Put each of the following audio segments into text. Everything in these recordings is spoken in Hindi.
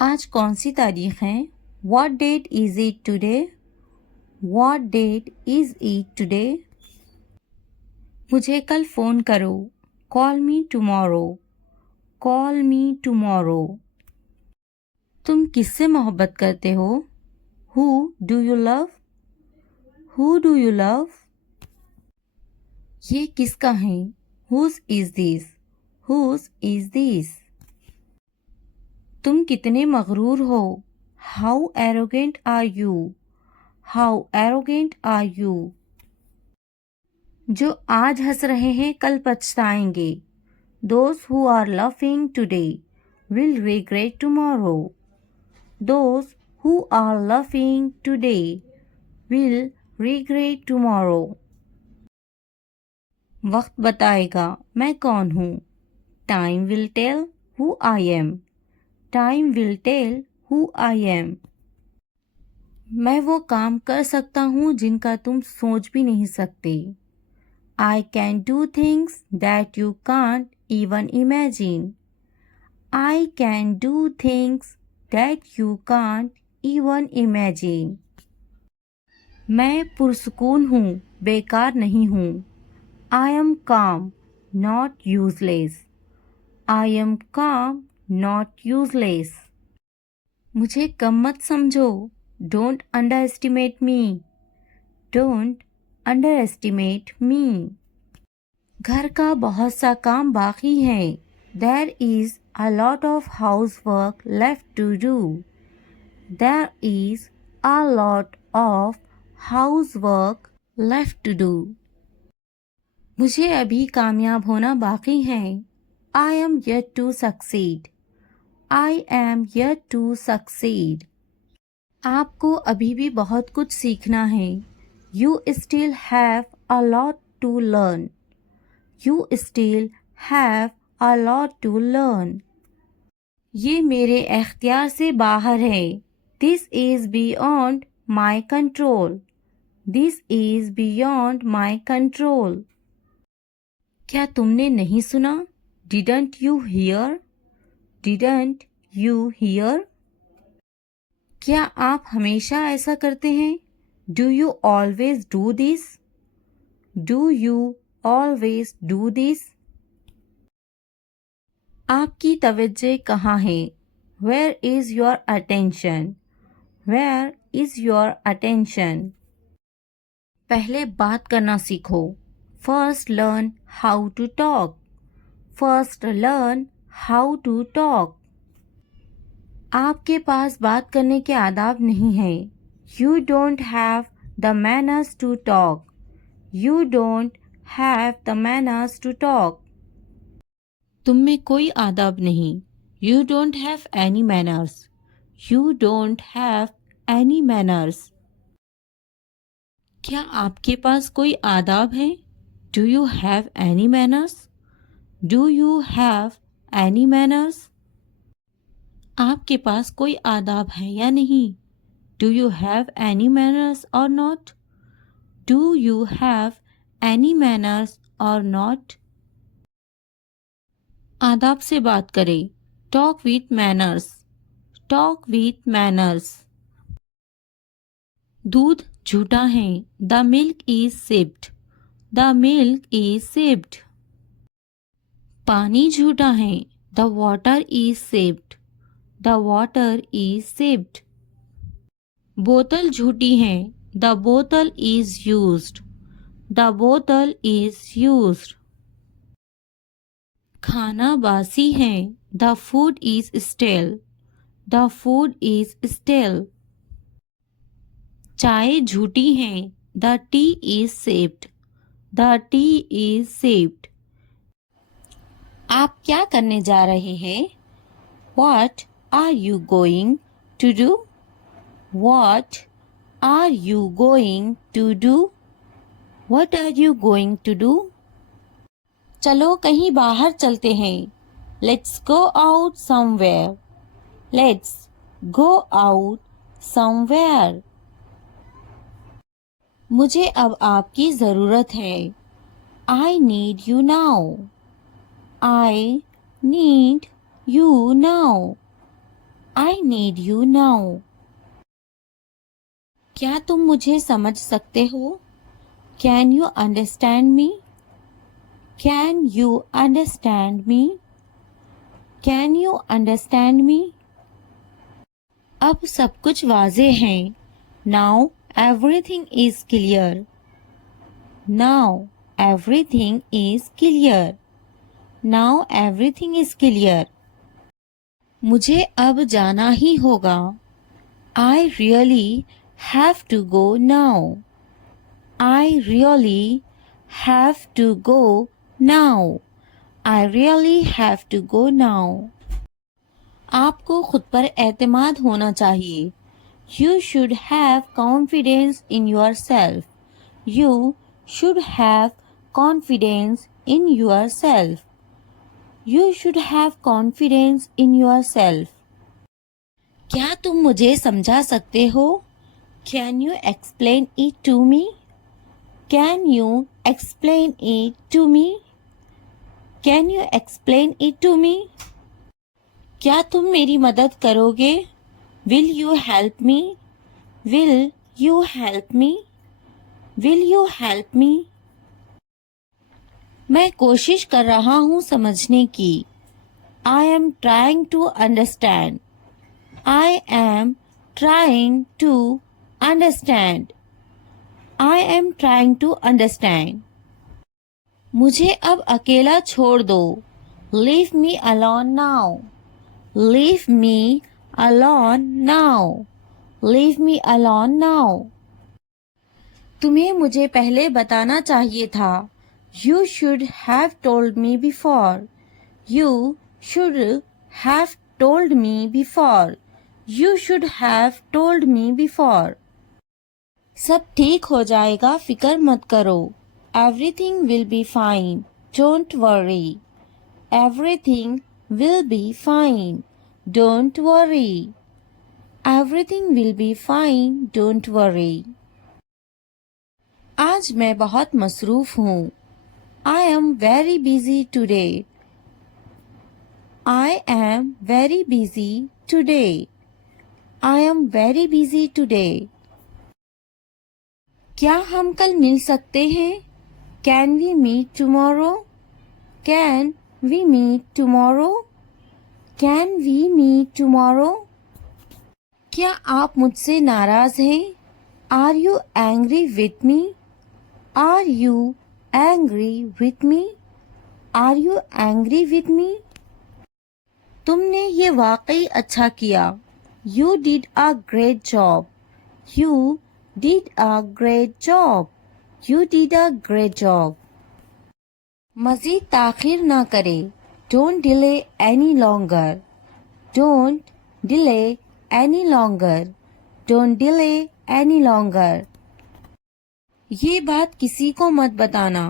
आज कौन सी तारीख है? What date is it today? What date is it today? मुझे कल फ़ोन करो. Call me tomorrow. Call me tomorrow. तुम किससे मोहब्बत करते हो? Who do you love? Who do you love? ये किसका है? Whose is this? Whose is this? तुम कितने मगरूर हो? How arrogant are you? How arrogant are you? जो आज हंस रहे हैं कल पछताएंगे. Those who are laughing today will regret tomorrow. Those who are laughing today will regret tomorrow. वक्त बताएगा मैं कौन हूँ. Time will tell who I am. Time will tell who I am. मैं वो काम कर सकता हूँ जिनका तुम सोच भी नहीं सकते. I can do things that you can't even imagine. I can do things that you can't even imagine. मैं पुरसुकून हूँ, बेकार नहीं हूँ. I am calm, not useless. I am calm, not useless. मुझे कम मत समझो. Don't underestimate me. Don't underestimate me. घर का बहुत सा काम बाकी है. There is a lot of housework left to do. There is a lot of housework left to do. मुझे अभी कामयाब होना बाकी है. I am yet to succeed. I am yet to succeed. आपको अभी भी बहुत कुछ सीखना है. You still have a lot to learn. You still have a lot to learn. ये मेरे इख्तियार से बाहर है. This is beyond my control. This is beyond my control. क्या तुमने नहीं सुना? Didn't you hear? Didn't you hear? क्या आप हमेशा ऐसा करते हैं? Do you always do this? Do you always do this? आपकी तवज्जो कहाँ है? Where is your attention? Where is your attention? पहले बात करना सीखो. First learn how to talk. First learn how to talk. आपके पास बात करने के आदाब नहीं है. You don't have the manners to talk. You don't have the manners to talk. तुम में कोई आदाब नहीं. You don't have any manners. You don't have any manners. क्या आपके पास कोई आदाब है? Do you have any manners? Do you have any manners? आपके पास कोई आदाब है या नहीं? Do you have any manners or not? Do you have any manners or not? आदाब से बात करें. Talk with manners. Talk with manners. दूध झूठा है. The milk is sipped. The milk is sipped. पानी झूठा है. The water is sipped. The water is sipped. बोतल झूठी है. The bottle is used. The bottle is used. खाना बासी है. The food is stale. The food is stale. चाय झूठी है. The tea is sipped. The tea is sipped. आप क्या करने जा रहे हैं? What are you going to do? What are you going to do? What are you going to do? चलो कहीं बाहर चलते हैं. Let's go out somewhere. Let's go out somewhere. मुझे अब आपकी ज़रूरत है. I need you now. I need you now. I need you now. क्या तुम मुझे समझ सकते हो? Can you understand me? Can you understand me? Can you understand me? अब सब कुछ वाजे है। Now everything is clear. Now everything is clear. Now everything is clear. मुझे अब जाना ही होगा। I really have to go now. I really have to go now. I really have to go now. आपको खुद पर एतमाद होना चाहिए। You should have confidence in yourself. You should have confidence in yourself. You should have confidence in yourself. क्या तुम मुझे समझा सकते हो? Can you explain it to me? Can you explain it to me? Can you explain it to me? क्या तुम मेरी मदद करोगे? Will you help me? Will you help me? Will you help me? मैं कोशिश कर रहा हूँ समझने की। I am trying to understand. I am trying to understand. I am trying to understand. मुझे अब अकेला छोड़ दो। Leave me alone now. Leave me alone now. Leave me alone now. तुम्हें मुझे पहले बताना चाहिए था। You should have told me before. You should have told me before. You should have told me before. सब ठीक हो जाएगा, फिक्र मत करो। Everything will be fine. Don't worry. Everything will be fine. Don't worry. Everything will be fine. Don't worry. आज मैं बहुत मसरूफ हूँ। I am very busy today. I am very busy today. I am very busy today. क्या हम कल मिल सकते हैं? Can we meet tomorrow? Can we meet tomorrow? Can we meet tomorrow? क्या आप मुझसे नाराज हैं? Are you angry with me? Are you angry with me? Are you angry with me? तुमने ये वाकई अच्छा किया। You did a great job. You did a great job. You did a great job. मज़ीद ताख़ीर ना करें। Don't delay any longer. Don't delay any longer. Don't delay any longer. ये बात किसी को मत बताना।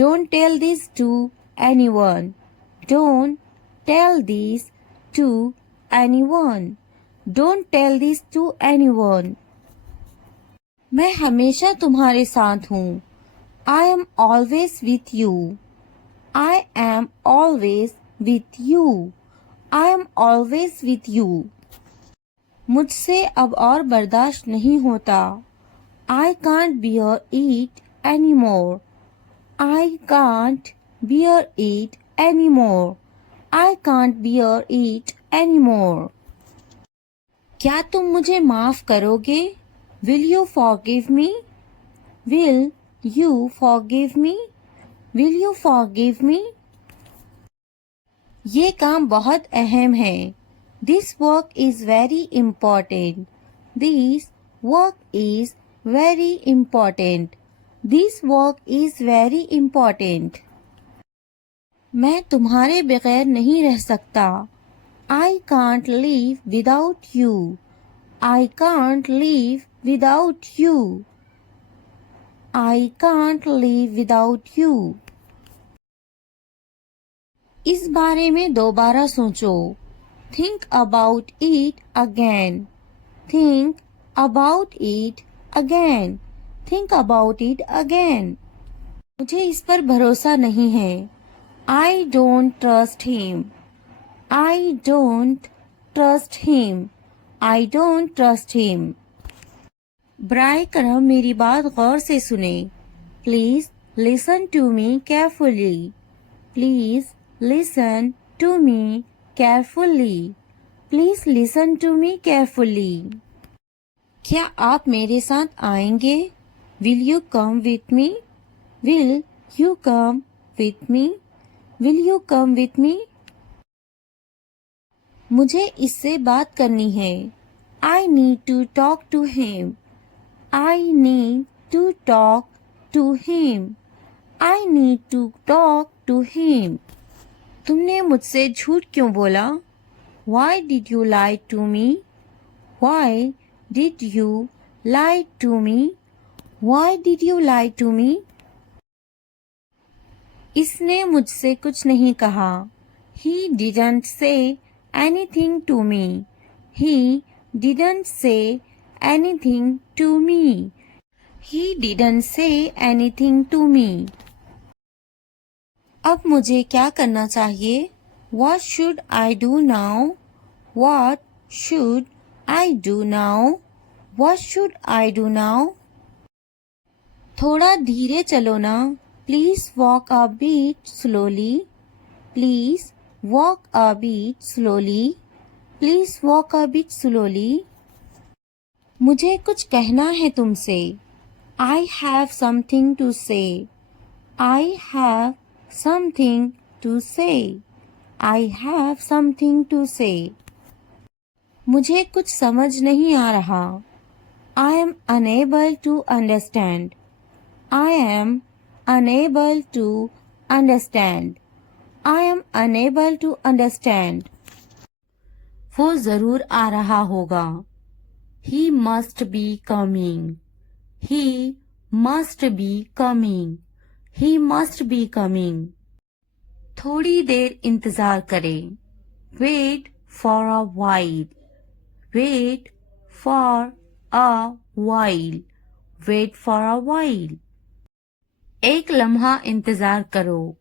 Don't tell this to anyone. Don't tell this to anyone. Don't tell this to anyone. मैं हमेशा तुम्हारे साथ हूँ। I am always with you. I am always with you. I am always with you. मुझसे अब और बर्दाश्त नहीं होता। I can't bear it anymore. I can't bear it anymore. I can't bear it anymore. क्या तुम मुझे माफ करोगे? Will you forgive me? Will you forgive me? Will you forgive me? ये काम बहुत अहम है। This work is very important. This work is very important. This work is very important. मैं तुम्हारे बगैर नहीं रह सकता। I can't live without you. I can't live without you. I can't live without you. इस बारे में दोबारा सोचो। Think about it again. Think about it again. Think about it again. मुझे इस पर भरोसा नहीं है। I don't trust him. I don't trust him. I don't trust him. बराए करम मेरी बात गौर से सुने. Please listen to me carefully. Please listen to me carefully. Please listen to me carefully. क्या आप मेरे साथ आएंगे? Will you come with me? Will you come with me? Will you come with me? मुझे इससे बात करनी है. I need to talk to him. I need to talk to him. I need to talk to him. तुमने मुझसे झूठ क्यों बोला? Why did you lie to me? Why did you lie to me? Why did you lie to me? इसने मुझसे कुछ नहीं कहा. He didn't say anything to me. He didn't say anything to me. He didn't say anything to me. अब मुझे क्या करना चाहिए? What should I do now? What should I do now? What should I do now? थोड़ा धीरे चलो ना. Please walk a bit slowly. Please walk a bit slowly. Please walk a bit slowly. मुझे कुछ कहना है तुमसे. I have something to say. I have something to say. I have something to say. मुझे कुछ समझ नहीं आ रहा. I am unable to understand. I am unable to understand. I am unable to understand. वो जरूर आ रहा होगा. He must be coming. He must be coming. He must be coming. थोड़ी देर इंतजार करें. Wait for a while. Wait for a while. Wait for a while. एक लम्हा इंतजार करो.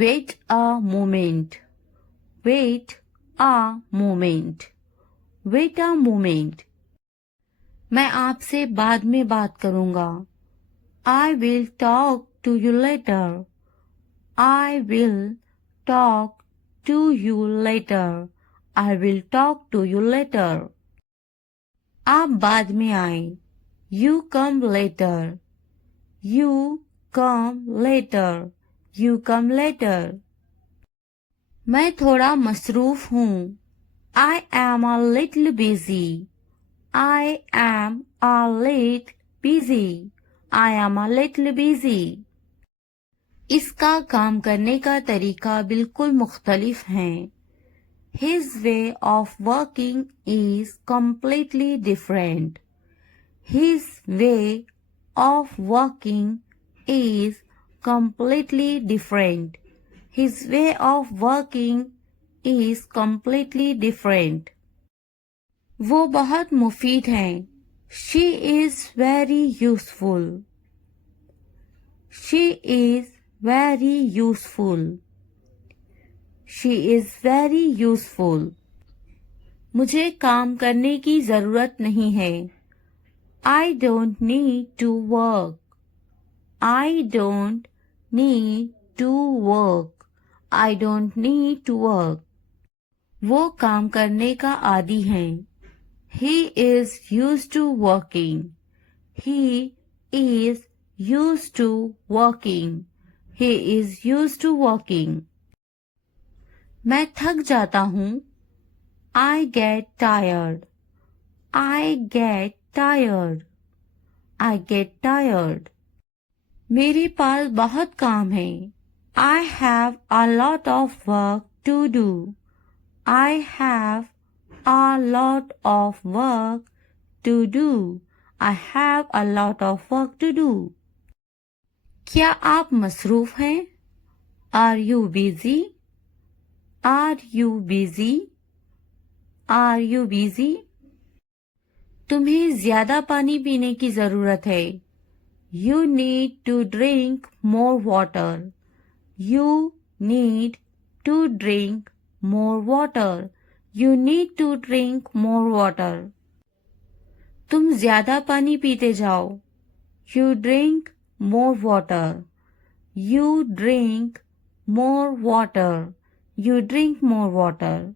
Wait a moment. Wait a moment. Wait a moment. मैं आपसे बाद में बात करूंगा. I will talk to you later. I will talk to you later. I will talk to you later. आप बाद में आए. You come later. You come later. You come later. मैं थोड़ा मसरूफ हूँ. I am a little busy. I am a little busy. I am a little busy. इसका काम करने का तरीका बिल्कुल मुख्तलिफ है. His way of working is completely different. His way of working is completely different. His way of working is completely different. वो बहुत मुफीद हैं. She is very useful. She is very useful. She is very useful. मुझे काम करने की जरूरत नहीं है. I don't need to work. I don't need to work. I don't need to work. वो काम करने का आदी हैं. He is used to working. He is used to working. He is used to working. मैं थक जाता हूँ. I get tired. I get tired. I get tired. मेरे पास बहुत काम है. I have a lot of work to do. I have a lot of work to do. I have a lot of work to do. क्या आप मसरूफ हैं? Are you busy? Are you busy? Are you busy? तुम्हें ज्यादा पानी पीने की जरूरत है. You need to drink more water. You need to drink more water. You need to drink more water. तुम ज्यादा पानी पीते जाओ. You drink more water. You drink more water. You drink more water.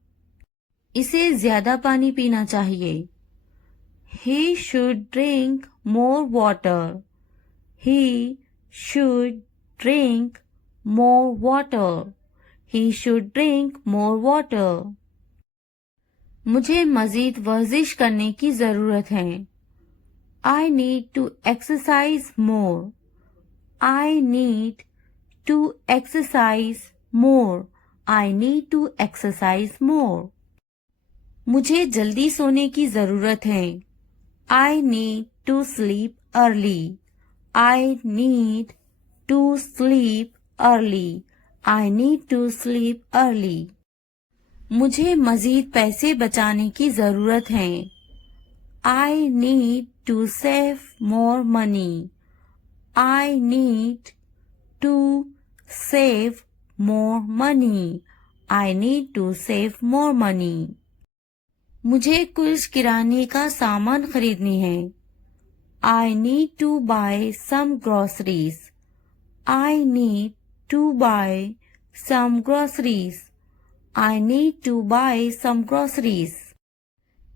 इसे ज्यादा पानी पीना चाहिए. He should drink more water. He should drink more water. He should drink more water. मुझे मजीद वर्जिश करने की जरूरत है. I need to exercise more. I need to exercise more. I need to exercise more. मुझे जल्दी सोने की जरूरत है. I need to sleep early. I need to sleep early. I need to sleep early. मुझे मजीद पैसे बचाने की जरूरत है. I need to save more money. I need to save more money. I need to save more money. मुझे कुछ किराने का सामान खरीदनी है. I need to buy some groceries. I need to buy some groceries. I need to buy some groceries.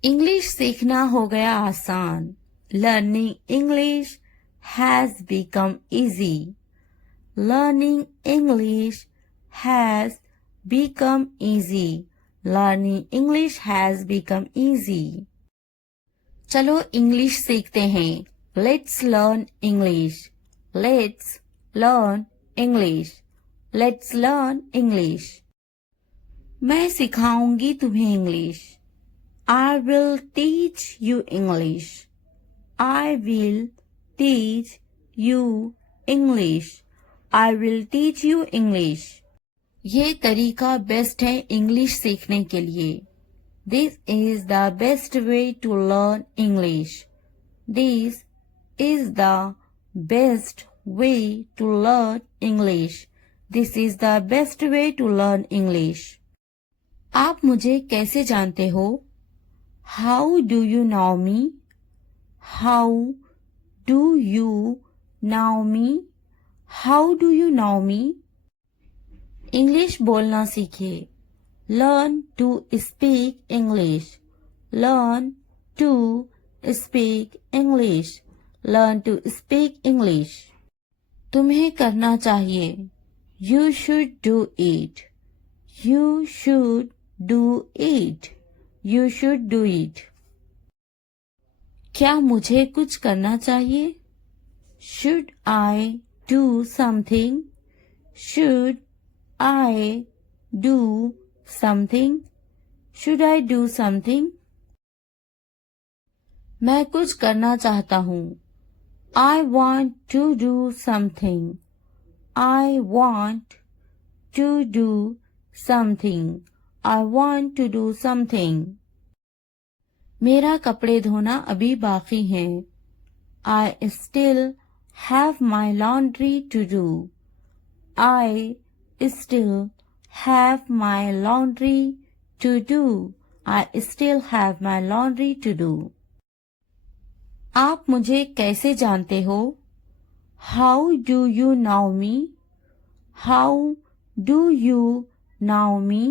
English सीखना हो गया आसान. Learning English has become easy. Learning English has become easy. Learning English has become easy. चलो इंग्लिश सीखते हैं. Let's learn English. Let's learn English. Let's learn English. मैं सिखाऊंगी तुम्हें English. I will teach you English. I will teach you English. I will teach you English. ये तरीका बेस्ट है इंग्लिश सीखने के लिए. This is the best way to learn English. This is the best way to learn English. This is the best way to learn English. आप मुझे कैसे जानते हो? How do you know me? How do you know me? How do you know me? English बोलना सीखिए. Learn to speak English. Learn to speak English. Learn to speak English. तुम्हें करना चाहिए. You should do it. You should do it. You should do it. क्या मुझे कुछ करना चाहिए? Should I do something? Should I do something? Should I do something? मैं कुछ करना चाहता हूँ. I want to do something. I want to do something. I want to do something. मेरा कपड़े धोना अभी बाकी है. I still have my laundry to do. I still have my laundry to do. I still have my laundry to do. आप मुझे कैसे जानते हो? How do you know me? How do you know me?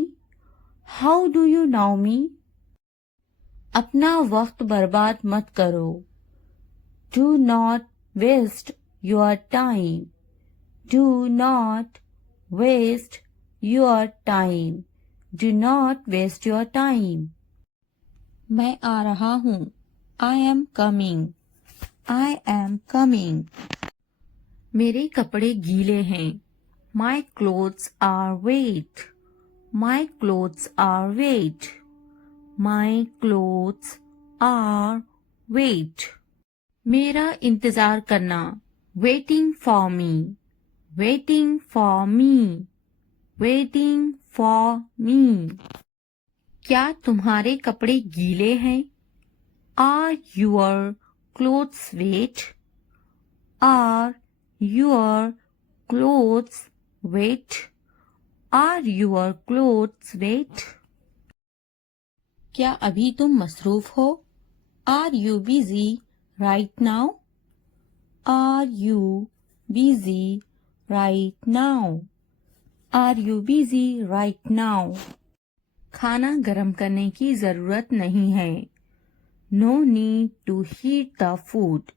How do you know me? अपना वक्त बर्बाद मत करो. Do not waste your time. Do not waste your time. Do not waste your time. मैं आ रहा हूँ. I am coming. I am coming. मेरे कपड़े गीले हैं. My clothes are wet. My clothes are wet. My clothes are wet. मेरा इंतजार करना. Waiting for me. Waiting for me. Waiting for me. क्या तुम्हारे कपड़े गीले हैं? Are your clothes wet? Are your clothes wet? Are your clothes wet? क्या अभी तुम मसरूफ हो? Are you busy right now? Are you busy right now? Are you busy right now? खाना गर्म करने की जरूरत नहीं है। No need to heat the food.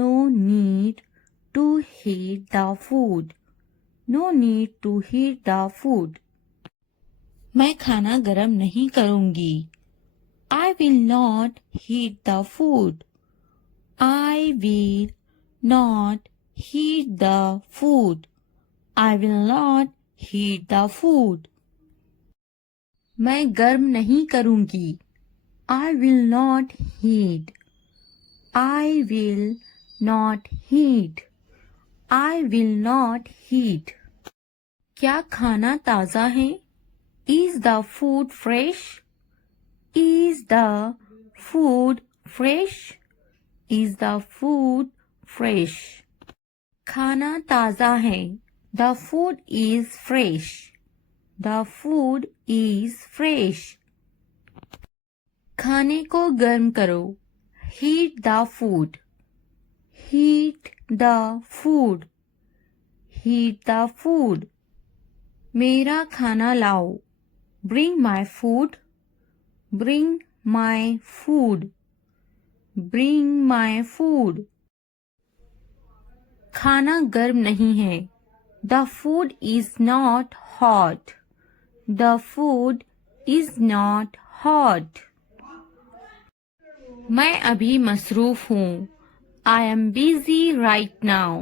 No need to heat the food. No need to heat the food. मैं खाना गर्म नहीं करूंगी। I will not heat the food. I will not heat the food. I will not heat the food. मैं गर्म नहीं करूंगी। I will not heat. I will not heat. I will not heat. क्या खाना ताज़ा है? Is the food fresh? Is the food fresh? Is the food fresh? खाना ताज़ा है। The food is fresh. The food is fresh. खाने को गर्म करो। Heat the food. Heat the food. Heat the food. मेरा खाना लाओ। Bring my food. Bring my food. Bring my food. खाना गर्म नहीं है। The food is not hot. The food is not hot. मैं अभी मसरूफ हूँ। I am busy right now.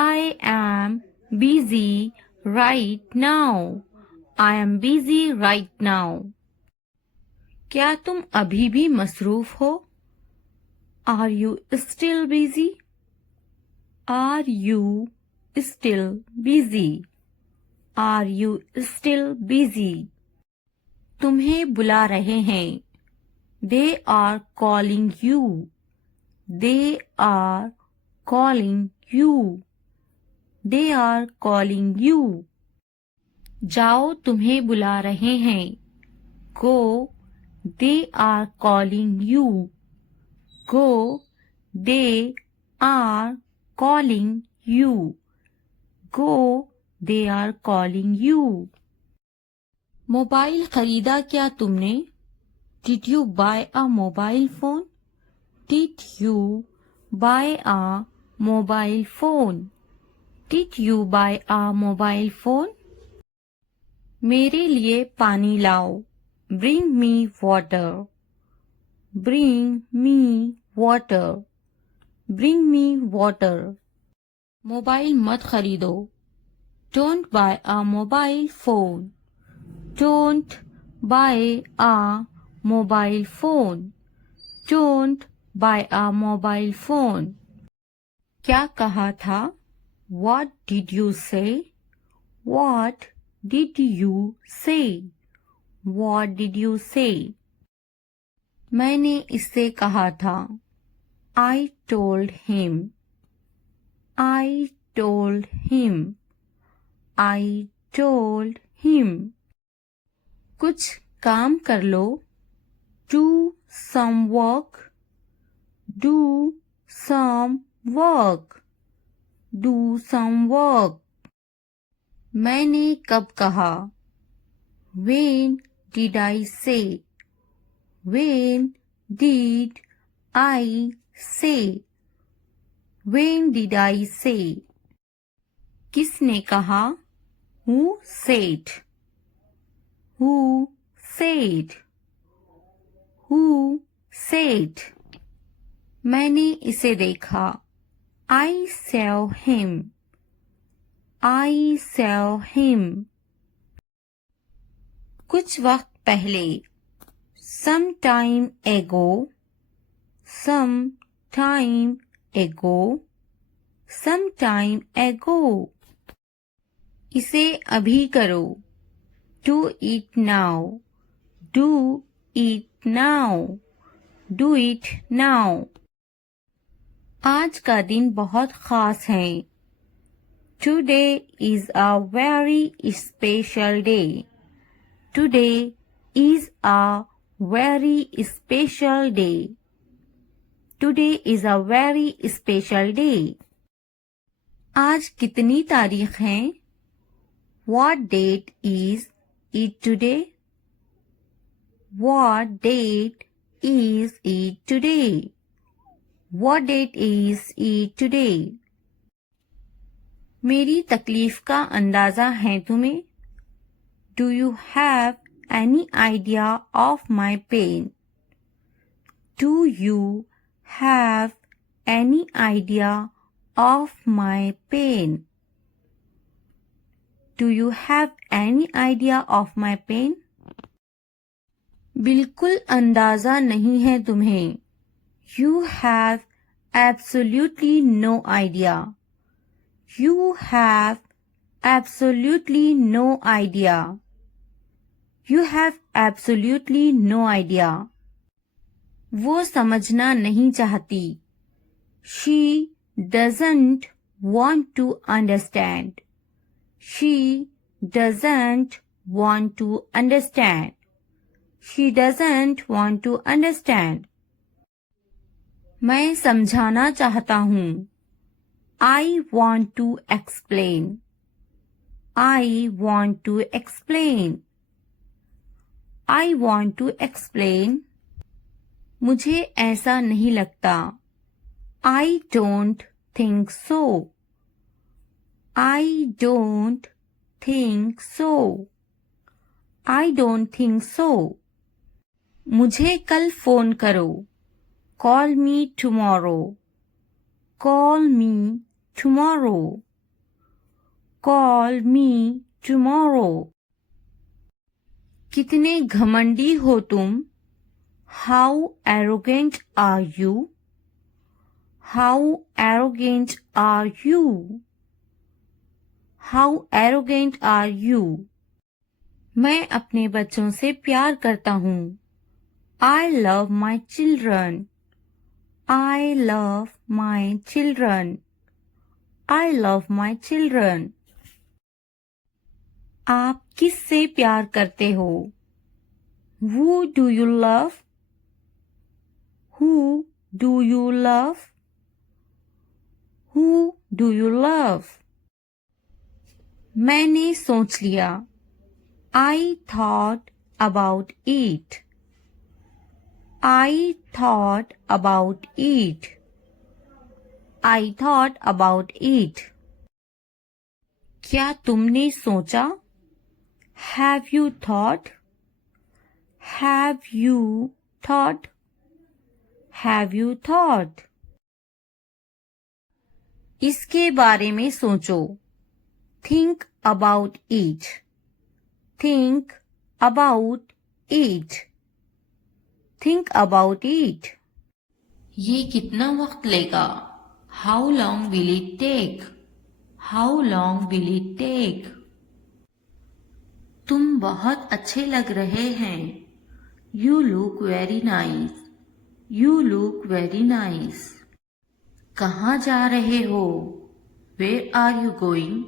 I am busy right now. I am busy right now. क्या तुम अभी भी मसरूफ हो? Are you still busy? Are you still busy? Are you still busy? तुम्हें बुला रहे हैं। They are calling you. They are calling you. They are calling you. जाओ तुम्हें बुला रहे हैं। Go. They are calling you. Go. They are calling you. Go. They are calling you. Mobile खरीदा क्या तुमने? Did you buy a mobile phone? Did you buy a mobile phone? Did you buy a mobile phone? मेरे लिए पानी लाओ। Bring me water. Bring me water. Bring me water. Mobile मत खरीदो। Don't buy a mobile phone. Don't buy a mobile phone. Don't buy a mobile phone. क्या कहा था? What did you say? What did you say? What did you say? मैंने इससे कहा था। I told him. I told him. I told him. कुछ काम कर लो। Do some work. Do some work. Do some work. मैंने कब कहा? When did I say? When did I say? When did I say? किसने कहा? Who said? Who said? Who said? मैंने इसे देखा। I saw him. I saw him. कुछ वक्त पहले। Some time ago. Some time ago. Some time ago. इसे अभी करो। Do it now. Do it now. Do it now. आज का दिन बहुत खास है। Today is a very special day. Today is a very special day. Today is a very special day. आज कितनी तारीख है? What date is it today? What date is it today? What date is it today? मेरी तकलीफ का अंदाजा है तुम्हें? Do you have any idea of my pain? Do you have any idea of my pain? Do you have any idea of my pain? बिल्कुल अंदाजा नहीं है तुम्हें. You have absolutely no idea. You have absolutely no idea. You have absolutely no idea. वो समझना नहीं चाहती. She doesn't want to understand. She doesn't want to understand. She doesn't want to understand. मैं समझाना चाहता हूँ. I want to explain. I want to explain. I want to explain. मुझे ऐसा नहीं लगता. I don't think so. I don't think so. I don't think so. मुझे कल फोन करो. Call me tomorrow. Call me tomorrow. Call me tomorrow. कितने घमंडी हो तुम? How arrogant are you? How arrogant are you? How arrogant are you? मैं अपने बच्चों से प्यार करता हूँ. I love my children. I love my children. I love my children. आप किससे प्यार करते हो? Who do you love? Who do you love? Who do you love? मैंने सोच लिया. I thought about it. I thought about it. I thought about it. क्या तुमने सोचा? Have you thought? Have you thought? Have you thought? इसके बारे में सोचो. Think about it. Think about it. Think about it. ये कितना वक्त लेगा? How long will it take? How long will it take? तुम बहुत अच्छे लग रहे हैं. You look very nice. You look very nice. कहाँ जा रहे हो? Where are you going?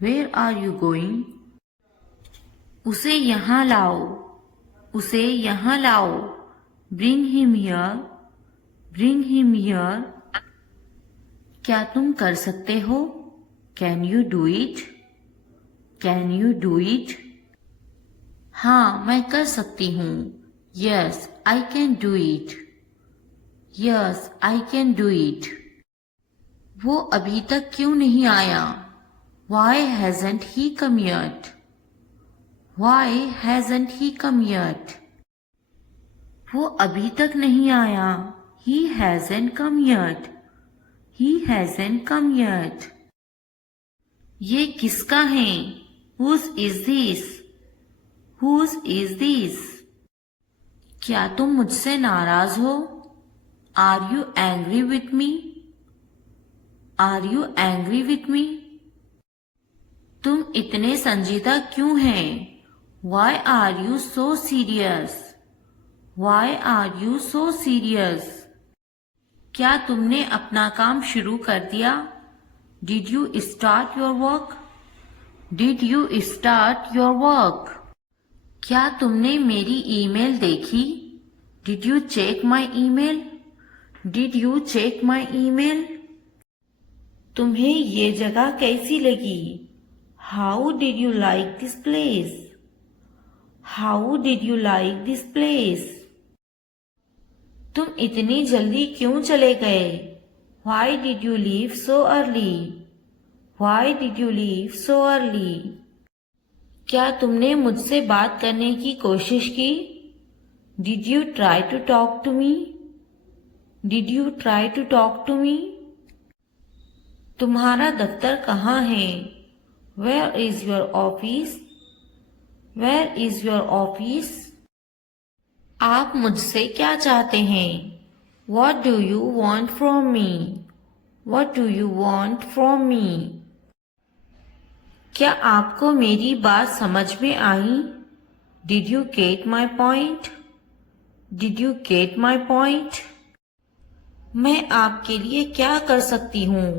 Where are you going? उसे यहाँ लाओ. उसे यहाँ लाओ. Bring him here. Bring him here. क्या तुम कर सकते हो? Can you do it? Can you do it? हाँ, मैं कर सकती हूँ. Yes, I can do it. Yes, I can do it. वो अभी तक क्यों नहीं आया? Why hasn't he come yet? Why hasn't he come yet? वो अभी तक नहीं आया. He hasn't come yet. He hasn't come yet. ये किसका है? Whose is this? Whose is this? क्या तुम मुझसे नाराज हो? Are you angry with me? Are you angry with me? तुम इतने संजीदा क्यों हैं? Why are you so serious? Why are you so serious? क्या तुमने अपना काम शुरू कर दिया? Did you start your work? Did you start your work? क्या तुमने मेरी ईमेल देखी? Did you check my email? Did you check my email? तुम्हें ये जगह कैसी लगी? How did you like this place? How did you like this place? तुम इतनी जल्दी क्यों चले गए? Why did you leave so early? Why did you leave so early? क्या तुमने मुझसे बात करने की कोशिश की? Did you try to talk to me? Did you try to talk to me? तुम्हारा दफ्तर कहाँ है? Where is your office? Where is your office? आप मुझसे क्या चाहते हैं? What do you want from me? What do you want from me? क्या आपको मेरी बात समझ में आई? Did you get my point? Did you get my point? मैं आपके लिए क्या कर सकती हूँ?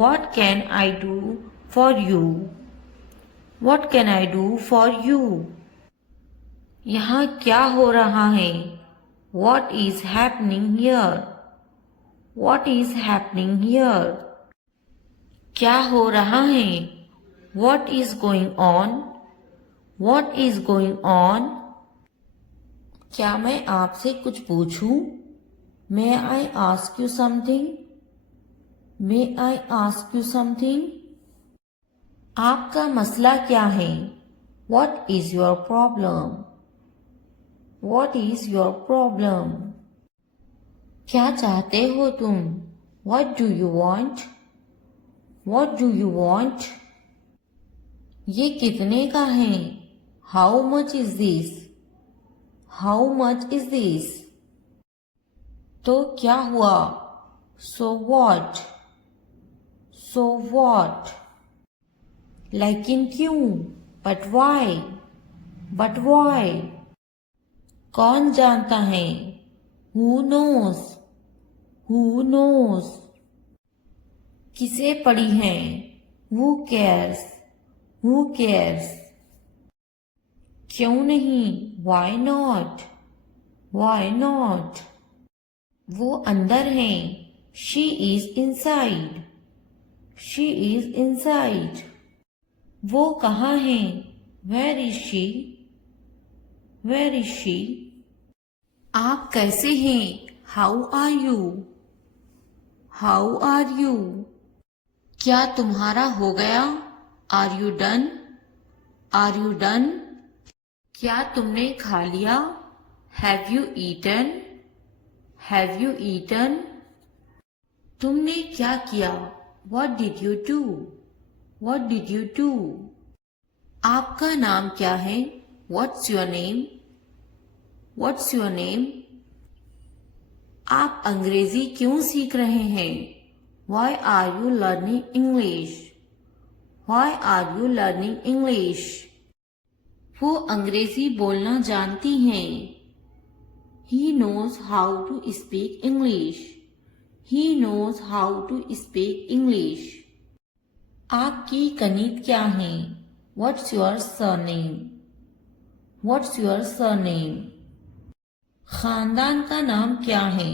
What can I do for you? What can I do for you? यहाँ क्या हो रहा है? What is happening here? What is happening here? क्या हो रहा है? What is going on? What is going on? क्या मैं आपसे कुछ पूछूं? May I ask you something? May I ask you something? आपका मसला क्या है? What is your problem? What is your problem? क्या चाहते हो तुम? What do you want? What do you want? ये कितने का है? How much is this? How much is this? तो क्या हुआ? So what? So what? लेकिन क्यों? But why? But why? कौन जानता है? Who knows? Who knows? किसे पड़ी है? Who cares? Who cares? क्यों नहीं? Why not? Why not? वो अंदर है. She is inside. She is inside. वो कहाँ है? Where is she? Where is she? आप कैसे हैं? How are you? How are you? क्या तुम्हारा हो गया? Are you done? Are you done? क्या तुमने खा लिया? Have you eaten? Have you eaten? तुमने क्या किया? What did you do? What did you do? आपका नाम क्या है? What's your name? What's your name? आप अंग्रेजी क्यों सीख रहे हैं? Why are you learning English? Why are you learning English? वो अंग्रेजी बोलना जानती हैं. He knows how to speak English. He knows how to speak English. आपकी कनीत क्या है? What's your surname? What's your surname? खानदान का नाम क्या है?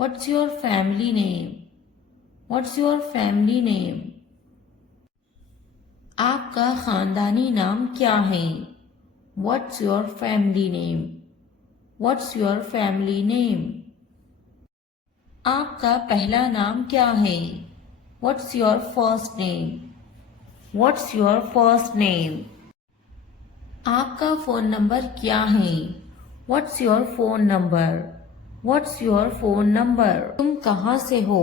What's your family name? What's your family name? आपका खानदानी नाम क्या है? What's your family name? What's your family name? आपका पहला नाम क्या है? What's your first name? What's your first name? आपका फोन नंबर क्या है? What's your phone number? What's your phone number? तुम कहाँ से हो?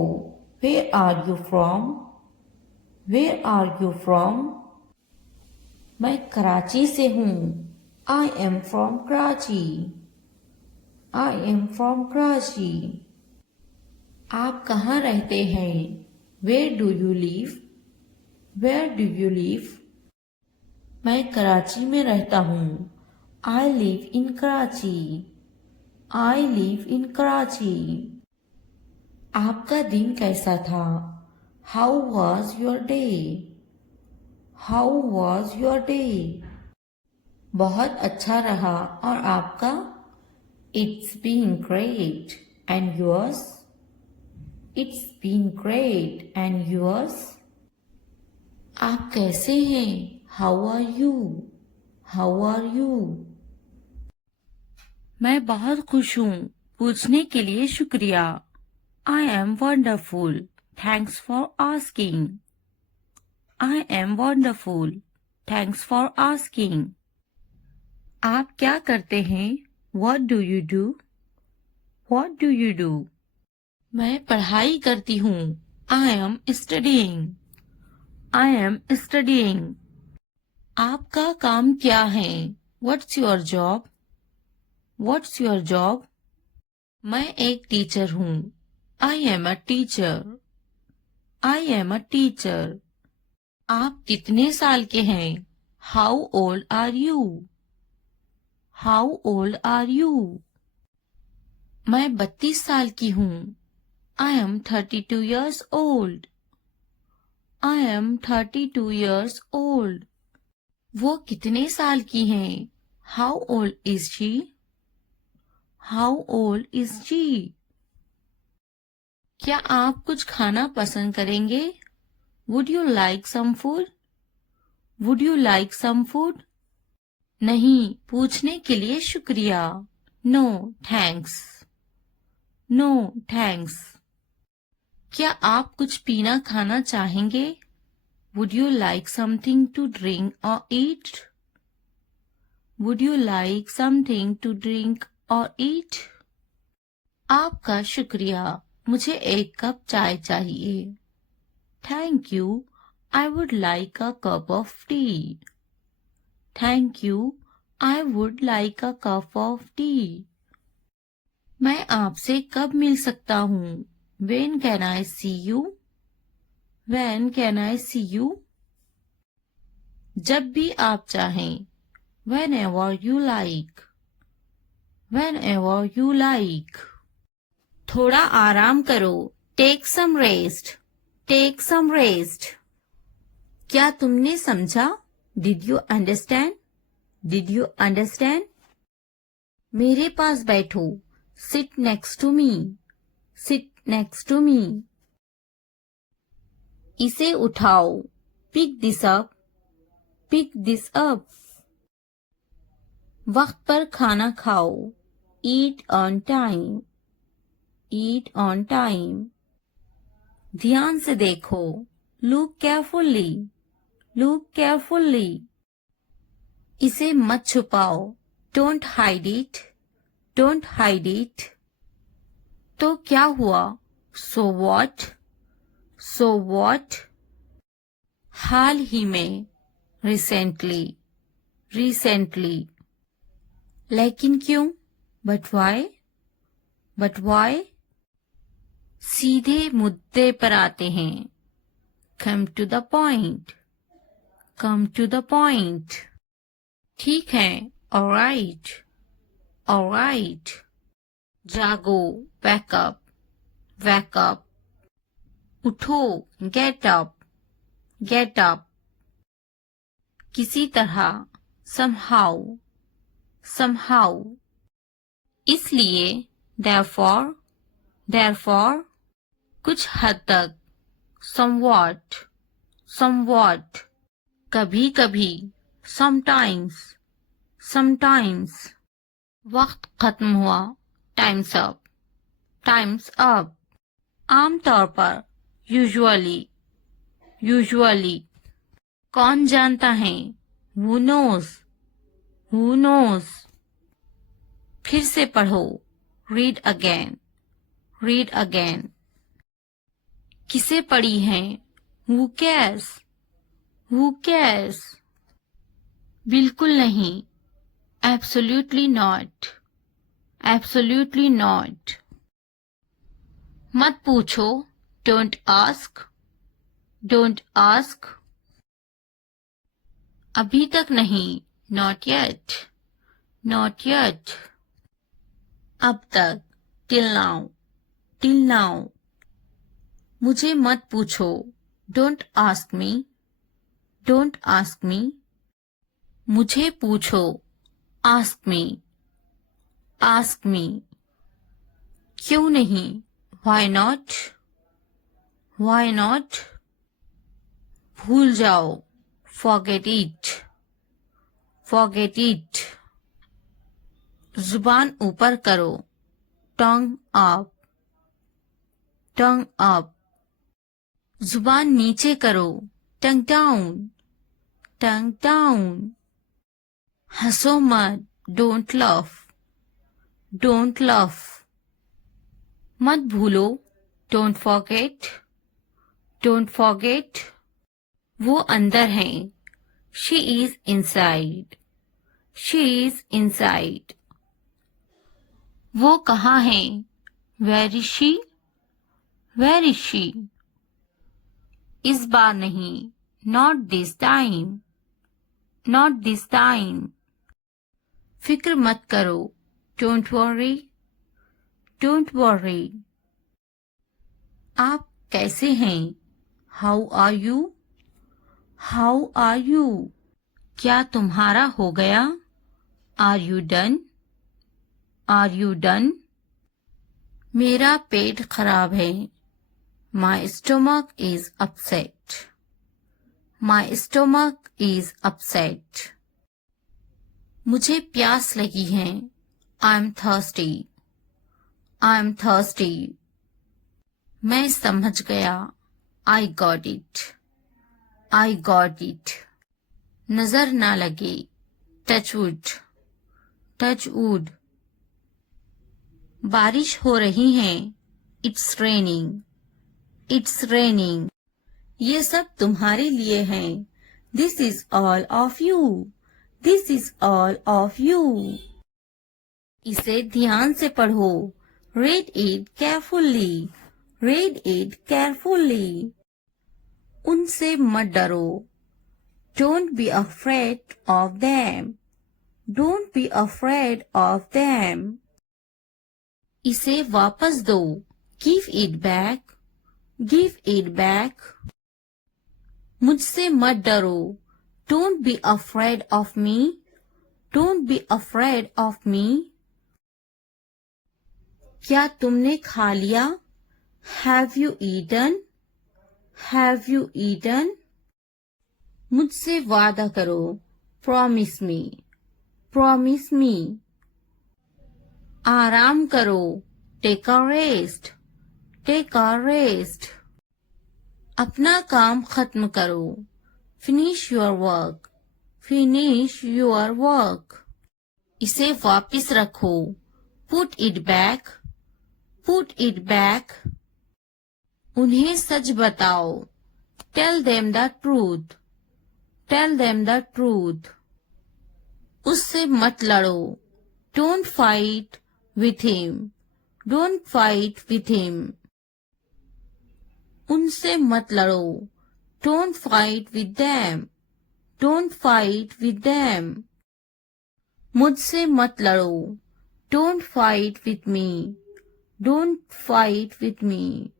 Where are you from? Where are you from? मैं कराची से हूँ. I am from Karachi. I am from Karachi. आप कहाँ रहते हैं? Where do you live? Where do you live? मैं कराची में रहता हूँ. I live in Karachi. I live in Karachi. आपका दिन कैसा था? How was your day? How was your day? बहुत अच्छा रहा और आपका? It's been great. And yours? It's been great. And yours? आप कैसे हैं? How are you? How are you? मैं बहुत खुश हूँ। पूछने के लिए शुक्रिया। I am wonderful. Thanks for asking. I am wonderful. Thanks for asking. आप क्या करते हैं? What do you do? What do you do? मैं पढ़ाई करती हूँ। I am studying. I am studying. आपका काम क्या है? What's your job? What's your job? मैं एक टीचर हूँ। I am a teacher. I am a teacher. आप कितने साल के हैं? How old are you? How old are you? मैं 32 साल की हूँ। I am 32 years old. I am 32 years old. वो कितने साल की हैं? How old is she? How old is she? क्या आप कुछ खाना पसंद करेंगे? Would you like some food? Would you like some food? नहीं, पूछने के लिए शुक्रिया। No, thanks. No, thanks. क्या आप कुछ पीना खाना चाहेंगे? Would you like something to drink or eat? Would you like something to drink or eat? आपका शुक्रिया। मुझे एक कप चाय चाहिए। Thank you. I would like a cup of tea. Thank you. I would like a cup of tea. मैं आपसे कब मिल सकता हूँ? When can I see you? When can I see you? जब भी आप चाहें। Whenever you like. Whenever you like. थोड़ा आराम करो। Take some rest. Take some rest. क्या तुमने समझा? Did you understand? Did you understand? मेरे पास बैठो। Sit next to me. Sit next to me. इसे उठाओ। Pick this up. Pick this up. वक्त पर खाना खाओ। Eat on time. Eat on time. ध्यान से देखो। Look carefully. Look carefully. इसे मत छुपाओ। Don't hide it. Don't hide it. तो क्या हुआ? So what? So what? हाल ही में। Recently. Recently. लेकिन क्यों? But why? But why? सीधे मुद्दे पर आते हैं। Come to the point. Come to the point. ठीक है। Alright. Alright. जागो। Wake up. Wake up. उठो। Get up. Get up. किसी तरह। Somehow. Somehow. इसलिए। Therefore. Therefore. कुछ हद तक। Somewhat. Somewhat. कभी कभी। Sometimes. Sometimes. वक्त खत्म हुआ। Time's up. Time's up. आमतौर पर। Usually. Usually. कौन जानता है? Who knows? Who knows? फिर से पढ़ो। Read again. Read again. किसे पढ़ी है? Who cares? Who cares? बिल्कुल नहीं। Absolutely not. Absolutely not. मत पूछो। Don't ask. Don't ask. अभी तक नहीं। Not yet. Not yet. अब तक। Till now. Till now. मुझे मत पूछो। Don't ask me. Don't ask me. मुझे पूछो, आस्क मी, आस्क मी। क्यों नहीं, व्हाई नॉट, व्हाई नॉट। भूल जाओ, फॉरगेट इट, फॉरगेट इट। जुबान ऊपर करो, टंग अप, टंग अप। जुबान नीचे करो, टंग डाउन, टंग डाउन। हंसो मत, डोंट लफ, डोंट लफ। मत भूलो, डोंट फॉरगेट, डोंट फॉरगेट। वो अंदर है, she is inside, she is inside. वो कहाँ है, where is she, where is she. इस बार नहीं, not this time, not this time. फिक्र मत करो, डोंट वरी, डोंट वरी। आप कैसे हैं, how are you, how are you. क्या तुम्हारा हो गया, are you done, are you done. मेरा पेट खराब है, my stomach is upset, my stomach is upset. मुझे प्यास लगी है, I am thirsty, I am thirsty. मैं समझ गया, I got it, I got it. नजर ना लगे, टच वुड, टच वुड। बारिश हो रही है, इट्स रेनिंग, इट्स रेनिंग। ये सब तुम्हारे लिए है, this is all of you, this is all of you. इसे ध्यान से पढ़ो, read it carefully, read it carefully. उनसे मत डरो, don't be afraid of them, don't be afraid of them. इसे वापस दो, give it back, give it back. मुझसे मत डरो, don't be afraid of me, don't be afraid of me. क्या तुमने खा लिया, have you eaten, have you eaten. मुझसे वादा करो, प्रॉमिस मी, प्रॉमिस मी। आराम करो, take a rest, take a rest. अपना काम खत्म करो, finish your work, finish your work. इसे वापस रखो, put it back, put it back. उन्हें सच बताओ, tell them the truth, tell them the truth. उससे मत लड़ो, don't fight with him, don't fight with him. उनसे मत लड़ो, don't fight with them, don't fight with them. मुझसे मत लड़ो, don't fight with me, don't fight with me.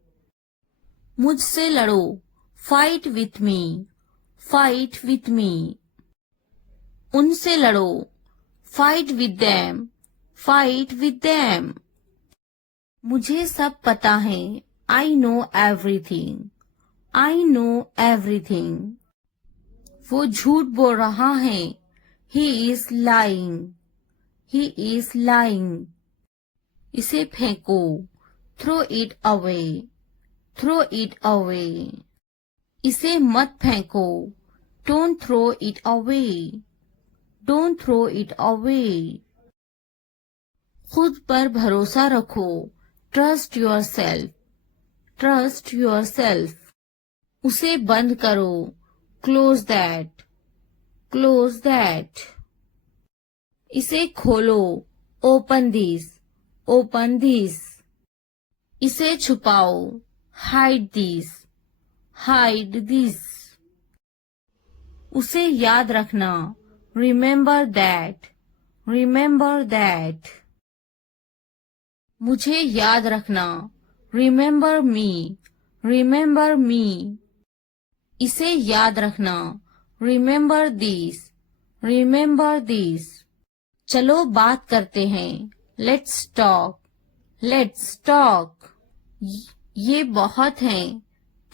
मुझसे लड़ो, fight with me, fight with me. उनसे लड़ो, fight with them, fight with them. मुझे सब पता है, I know everything, I know everything. वो झूठ बोल रहा है, he is lying, he is lying. इसे फेंको, throw it away, throw it away. इसे मत फेंको, don't throw it away, don't throw it away. खुद पर भरोसा रखो, trust your self, trust your self. उसे बंद करो, क्लोज दैट, क्लोज दैट। इसे खोलो, ओपन दिस, ओपन दिस। इसे छुपाओ, हाइड दिस, हाइड दिस। उसे याद रखना, रिमेंबर दैट, रिमेंबर दैट। मुझे याद रखना, रिमेंबर मी, रिमेंबर मी। इसे याद रखना, रिमेंबर दिस, रिमेंबर दिस। चलो बात करते हैं। Let's talk. Let's talk. ये बहुत है।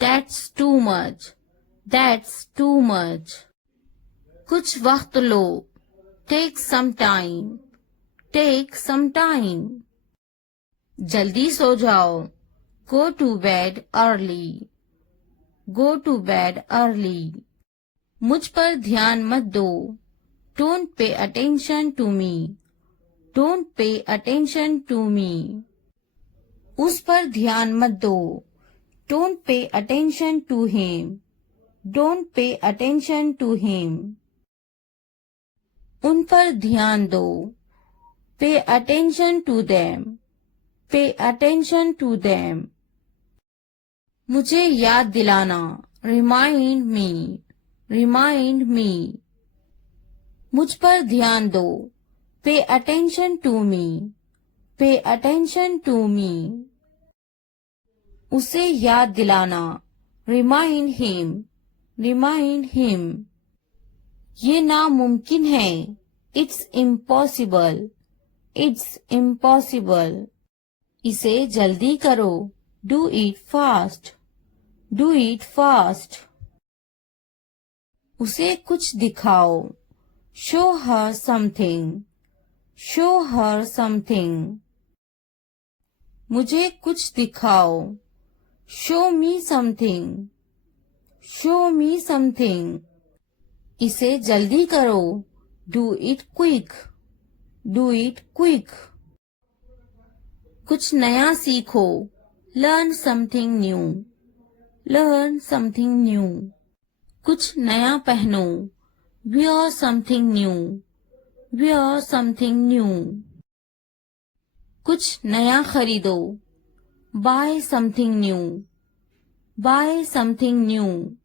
That's too much. That's too much. कुछ वक्त लो। Take some time. Take some time. जल्दी सो जाओ। Go to bed early. Go to bed early. मुझ पर ध्यान मत दो। Don't pay attention to me. Don't pay attention to me. उस पर ध्यान मत दो। Don't pay attention to him. Don't pay attention to him. उन पर ध्यान दो। Pay attention to them. Pay attention to them. मुझे याद दिलाना। Remind me. Remind me. मुझ पर ध्यान दो। पे अटेंशन टू मी। पे अटेंशन टू मी। उसे याद दिलाना। Remind him. Remind him. ये नामुमकिन है। It's impossible. It's impossible. इसे जल्दी करो। Do it fast. Do it fast. उसे कुछ दिखाओ। Show her something. Show her something. मुझे कुछ दिखाओ। Show me something. Show me something. इसे जल्दी करो। Do it quick. Do it quick. कुछ नया सीखो। Learn something new. Learn something new. कुछ नया पहनो। Wear something new. Wear something new. कुछ नया खरीदो। Buy something new. Buy something new.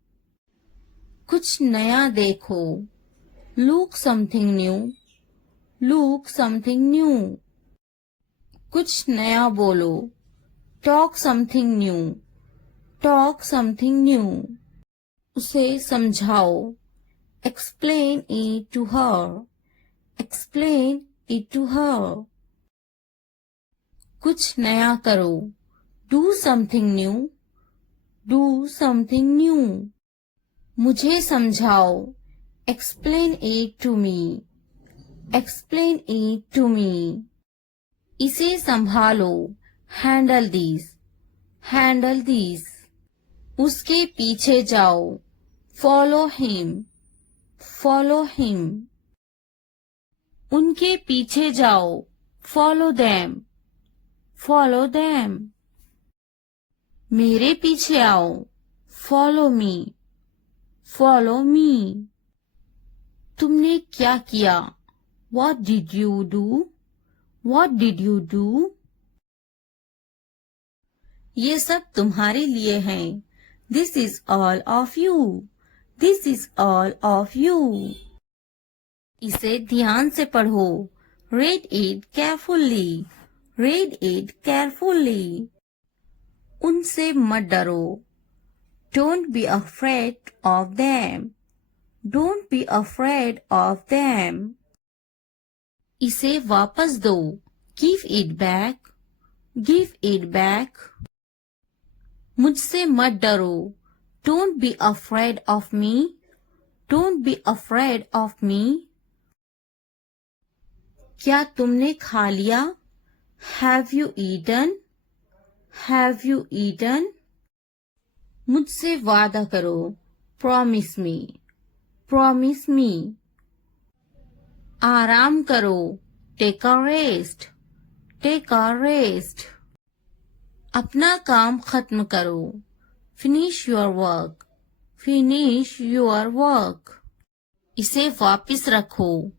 कुछ नया देखो। Look something new. Look something new. कुछ नया बोलो। Talk something new. Talk something new. उसे समझाओ। Explain it to her. Explain it to her. कुछ नया करो। Do something new. Do something new. मुझे समझाओ। Explain it to me. Explain it to me. इसे संभालो। Handle this. Handle this. उसके पीछे जाओ। Follow him. Follow him. उनके पीछे जाओ। Follow them. Follow them. मेरे पीछे आओ। Follow me. Follow me. तुमने क्या किया? What did you do? What did you do? ये सब तुम्हारे लिए है। This is all of you. This is all of you. इसे ध्यान से पढ़ो। Read it carefully. Read it carefully. उनसे मत डरो। Don't be afraid of them. Don't be afraid of them. इसे वापस दो। Give it back. Give it back. मुझसे मत डरो। Don't be afraid of me. Don't be afraid of me. क्या तुमने खा लिया? Have you eaten? Have you eaten? मुझसे वादा करो। Promise me. Promise me. आराम करो। Take a rest. Take a rest. अपना काम खत्म करो। Finish your work. Finish your work. इसे वापस रखो।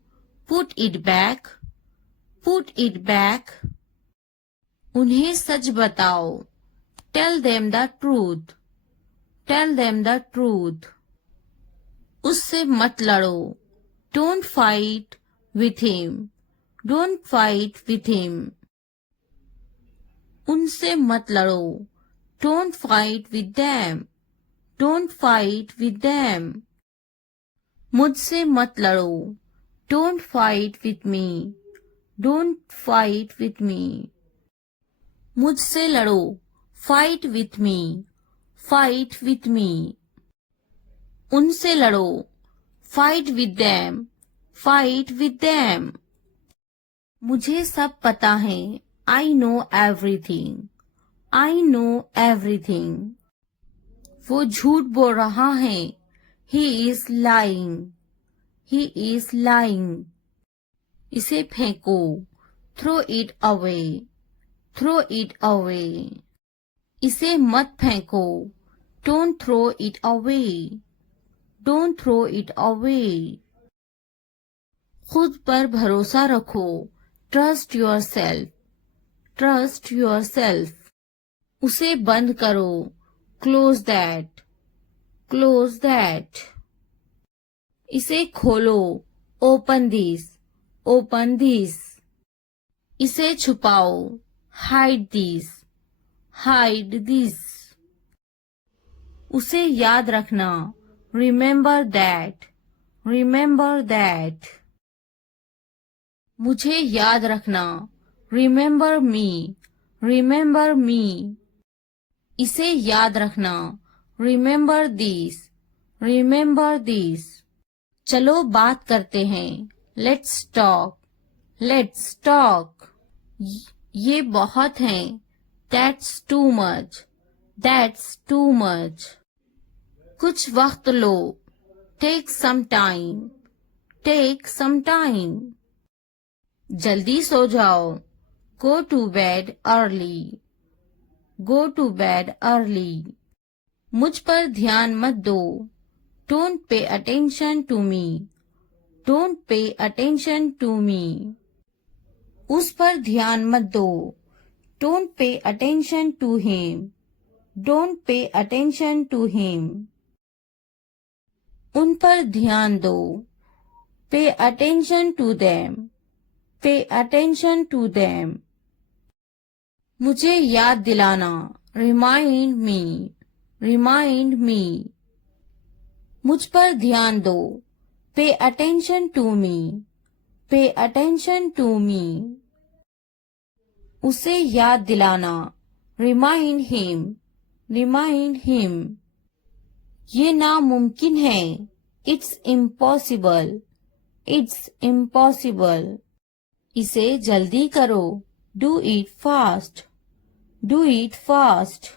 Put it back. Put it back. उन्हें सच बताओ। Tell them the truth. Tell them the truth. उससे मत लड़ो। Don't fight with him. Don't fight with him. उनसे मत लड़ो। Don't fight with them. Don't fight with them. मुझसे मत लड़ो। Don't fight with me, don't fight with me. मुझसे लड़ो, fight with me, fight with me. उनसे लड़ो, fight with them, fight with them. मुझे सब पता है, I know everything, I know everything. वो झूठ बोल रहा है, he is lying, he is lying. इसे फेंको, throw it away, throw it away. इसे मत फेंको, don't throw it away, don't throw it away. खुद पर भरोसा रखो, trust your self, trust your self. उसे बंद करो, क्लोज दैट, क्लोज दैट। इसे खोलो, ओपन दिस, ओपन दिस। इसे छुपाओ, हाइड दिस, हाइड दिस। उसे याद रखना, रिमेंबर दैट, रिमेंबर दैट। मुझे याद रखना, रिमेंबर मी, रिमेंबर मी। इसे याद रखना, रिमेंबर दिस, रिमेंबर दिस। चलो बात करते हैं, लेट्स टॉक, लेट्स टॉक। ये बहुत है, that's too much, that's too much. कुछ वक्त लो, take some time, take some time. जल्दी सो जाओ, go to bed early, go to bed early. मुझ पर ध्यान मत दो, don't pay attention to me, don't pay attention to me. उस पर ध्यान मत दो, don't pay attention to him, don't pay attention to him. उन पर ध्यान दो, pay attention to them, pay attention to them. मुझे याद दिलाना, रिमाइंड मी, रिमाइंड मी। मुझ पर ध्यान दो, पे अटेंशन टू मी, पे अटेंशन टू मी। उसे याद दिलाना, रिमाइंड हिम, रिमाइंड हिम। ये नामुमकिन है, इट्स इम्पॉसिबल, इट्स इम्पॉसिबल। इसे जल्दी करो, do it fast, do it fast.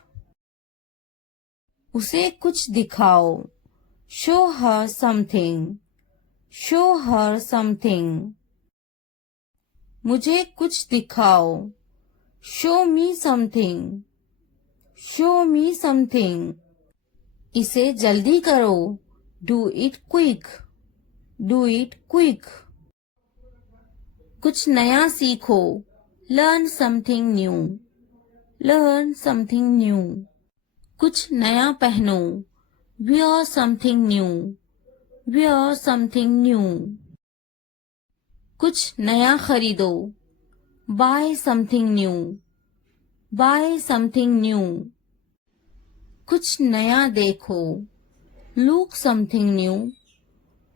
उसे कुछ दिखाओ, show her something, show her something. मुझे कुछ दिखाओ, show me something, show me something. इसे जल्दी करो, do it quick, do it quick. कुछ नया सीखो, learn something new, learn something new. कुछ नया पहनो, wear something new, wear something new। कुछ नया खरीदो, buy something new, buy something new। कुछ नया देखो, look something new,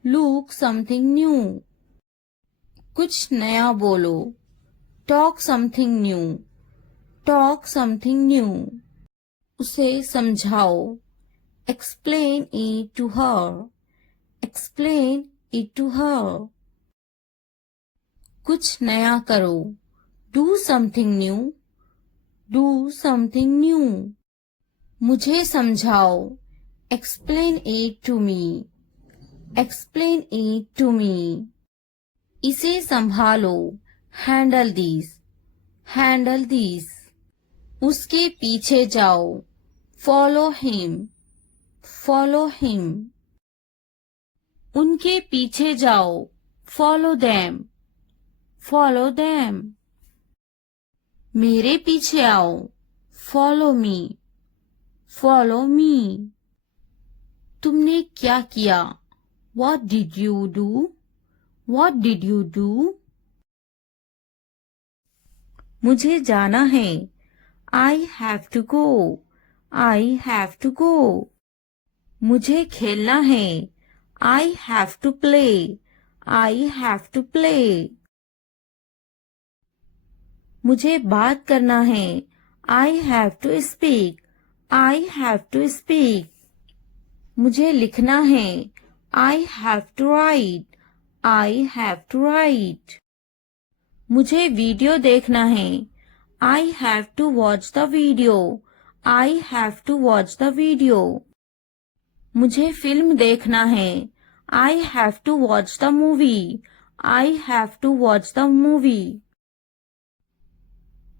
look something new। कुछ नया बोलो, talk something new, talk something new। उसे समझाओ, explain it to her, explain it to her। कुछ नया करो, do something new, do something new। मुझे समझाओ, explain it to me, explain it to me। इसे संभालो, handle this, handle this। उसके पीछे जाओ, follow him, follow him। उनके पीछे जाओ, follow them, follow them। मेरे पीछे आओ, follow me, follow me। तुमने क्या किया, what did you do, what did you do। मुझे जाना है, I have to go, I have to go। मुझे खेलना है, I have to play, I have to play. मुझे बात करना है. I have to speak. I have to speak. मुझे लिखना है. I have to write. I have to write. मुझे वीडियो देखना है. I have to watch the video. I have to watch the video. मुझे फिल्म देखना है. I have to watch the movie. I have to watch the movie.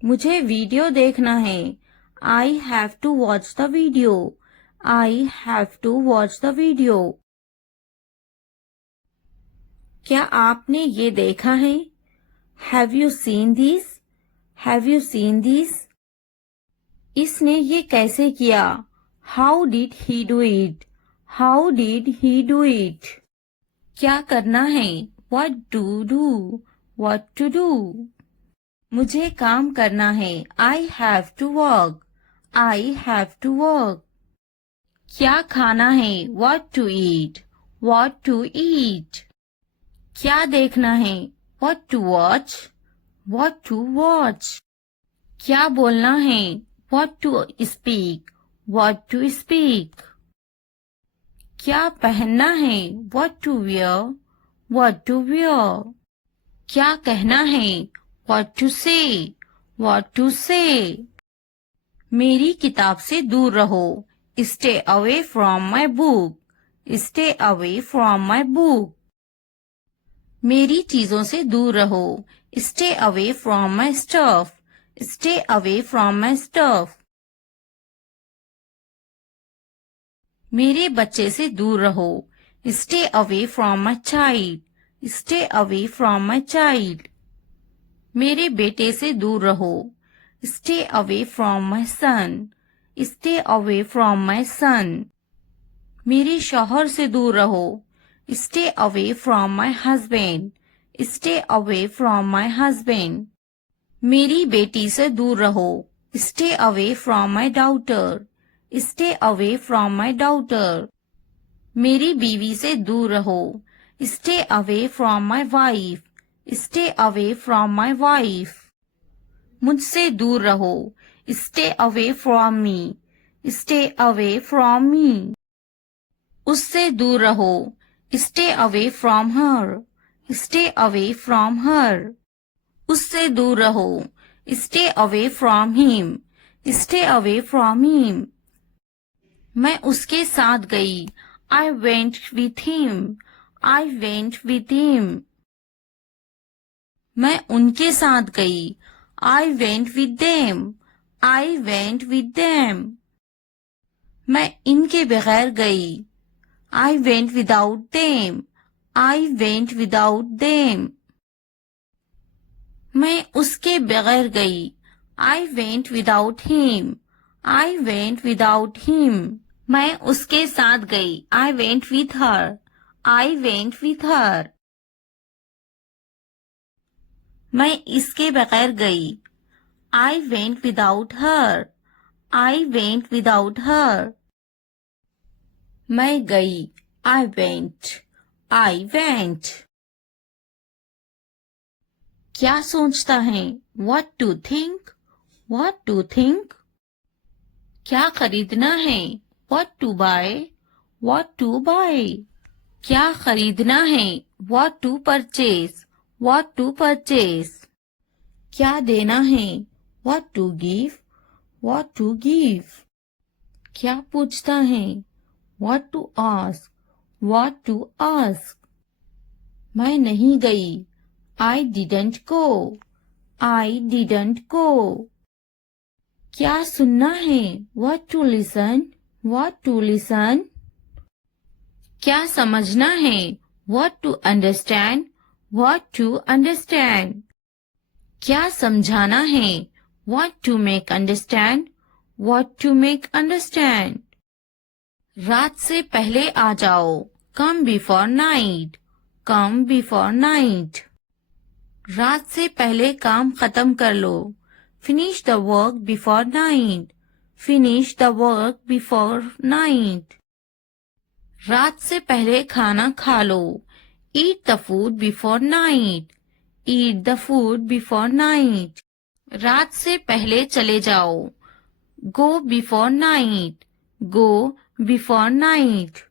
मुझे वीडियो देखना है. I have to watch the video. I have to watch the video. क्या आपने ये देखा है? Have you seen this? Have you seen this? इसने ये कैसे किया? How did he do it? How did he do it? क्या करना है? What to do? What to do? मुझे काम करना है. I have to work. I have to work. क्या खाना है? What to eat? What to eat? क्या देखना है? What to watch? What to watch? क्या बोलना है? What to speak? What to speak? क्या पहनना है? What to wear? What to wear? क्या कहना है? What to say? What to say? मेरी किताब से दूर रहो. Stay away from my book. Stay away from my book. मेरी चीजों से दूर रहो. Stay away from my stuff. Stay away from my stuff. मेरे बच्चे से दूर रहो. Stay away from my child. Stay away from my child. मेरे बेटे से दूर रहो. Stay away from my son. Stay away from my son. मेरे शौहर से दूर रहो. Stay away from my husband. Stay away from my husband. मेरी बेटी से दूर रहो. Stay away from my daughter. Stay away from my daughter. मेरी बीवी से दूर रहो. Stay away from my wife. Stay away from my wife. मुझसे दूर रहो. Stay away from me. Stay away from me. उससे दूर रहो. Stay away from her. Stay away from her. उससे दूर रहो. Stay away from him. Stay away from him. मैं उसके साथ गई. I went with him. I went with him. मैं उनके साथ गई. I went with them. I went with them. मैं इनके बगैर गई. I went without them. I went without them. मैं उसके बगैर गई. I went without him. I went without him. मैं उसके साथ गई. I went with her. I went with her. मैं इसके बगैर गई. I went without her. I went without her. मैं गई. I went. I went. क्या सोचता है? What to think? What to think? क्या खरीदना है? What to buy? What to buy? क्या खरीदना है? What to purchase? What to purchase? क्या देना है? What to give? What to give? क्या पूछता है? What to ask? What to ask? मैं नहीं गई. I didn't go. I didn't go. क्या सुनना है? What to listen? What to listen? क्या समझना है? What to understand? What to understand? क्या समझाना है? What to make understand? What to make understand? रात से पहले आ जाओ. Come before night. Come before night. रात से पहले काम खत्म कर लो. Finish the work before night. Finish the work before night. रात से पहले खाना खा लो. Eat the food before night. Eat the food before night. रात से पहले चले जाओ. Go before night. Go before night.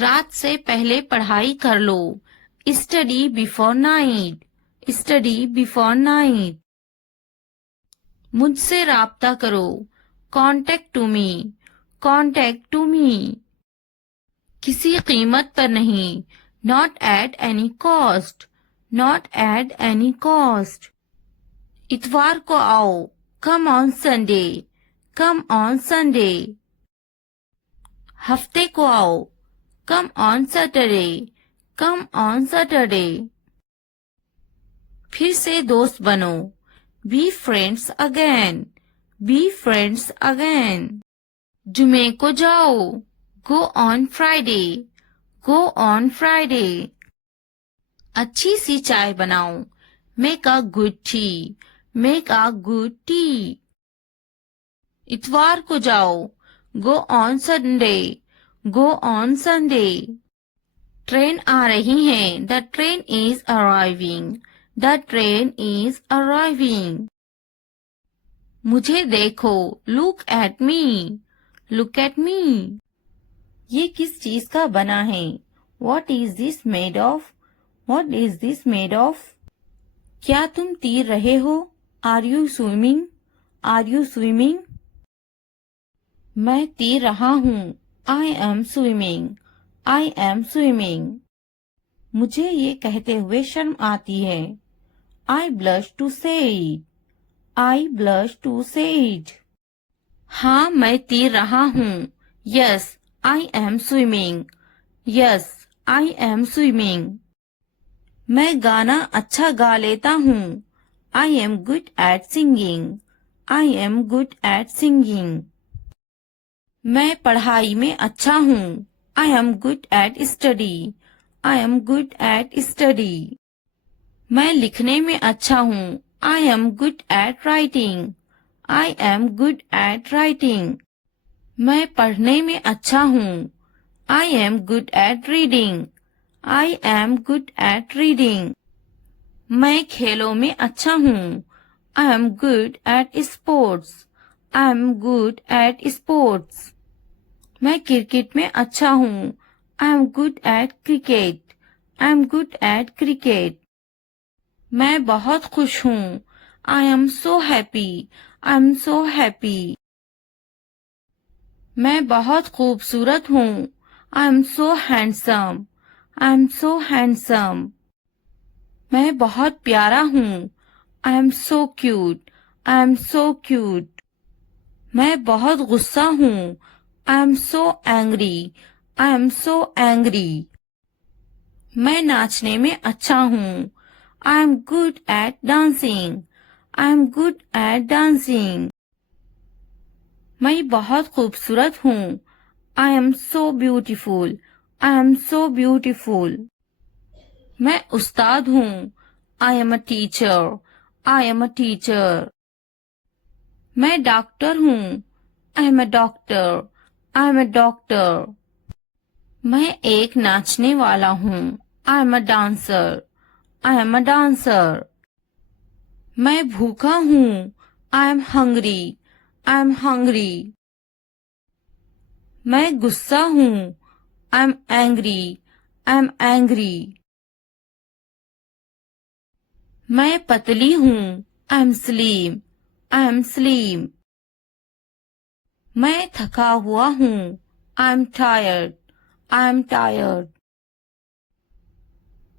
रात से पहले पढ़ाई कर लो. Study before night. Study before night. मुझसे राब्ता करो. Contact to me. Contact to me. किसी कीमत पर नहीं. Not at any cost. Not at any cost. इतवार को आओ. Come on Sunday. Come on Sunday. हफ्ते को आओ. Come on Saturday. Come on Saturday. फिर से दोस्त बनो. Be friends again. Be friends again. जुमे को जाओ. Go on Friday. Go on Friday. अच्छी सी चाय बनाओ. Make a good tea. Make a good tea. इतवार को जाओ. Go on Sunday. Go on Sunday. Train आ रही है. The train is arriving. The train is arriving. मुझे देखो. Look at me. Look at me. ये किस चीज का बना है? What is this made of? What is this made of? क्या तुम तैर रहे हो? Are you swimming? Are you swimming? मैं तैर रहा हूँ. I am swimming. I am swimming. मुझे ये कहते हुए शर्म आती है. I blush to say it. I blush to say it. हाँ मैं तैर रहा हूँ. Yes, I am swimming. Yes, I am swimming. मैं गाना अच्छा गा लेता हूँ. I am good at singing. I am good at singing. मैं पढ़ाई में अच्छा हूँ. I am good at study. I am good at study. मैं लिखने में अच्छा हूँ. I am good at writing. I am good at writing. मैं पढ़ने में अच्छा हूँ. I am good at reading. I am good at reading. मैं खेलों में अच्छा हूँ. I am good at sports. I am good at sports. मैं क्रिकेट में अच्छा हूँ. I am good at cricket. I am good at cricket. मैं बहुत खुश हूँ. I am so happy. I am so happy. मैं बहुत खूबसूरत हूँ. I am so handsome. I am so handsome. मैं बहुत प्यारा हूँ. I am so cute. I am so cute. मैं बहुत गुस्सा हूँ. I am so angry. I am so angry. मैं नाचने में अच्छा हूँ. I am good at dancing. I am good at dancing. मैं बहुत खूबसूरत हूँ. I am so beautiful. I am so beautiful. मैं उस्ताद हूँ. I am a teacher. I am a teacher. मैं डॉक्टर हूँ. I am a doctor. I am a doctor. मैं एक नाचने वाला हूँ. I am a dancer. I am a dancer. मैं भूखा हूँ. I am hungry. I am hungry. मैं गुस्सा हूँ. I am angry. I am angry. मैं पतली हूँ. I am slim. I am slim. मैं थका हुआ हूँ. I am tired. I am tired.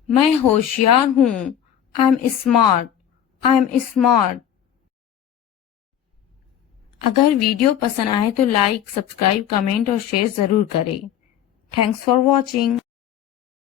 मैं होशियार हूँ. I am smart. I am smart. अगर वीडियो पसंद आए तो लाइक, सब्सक्राइब, कमेंट और शेयर जरूर करें. Thanks for watching.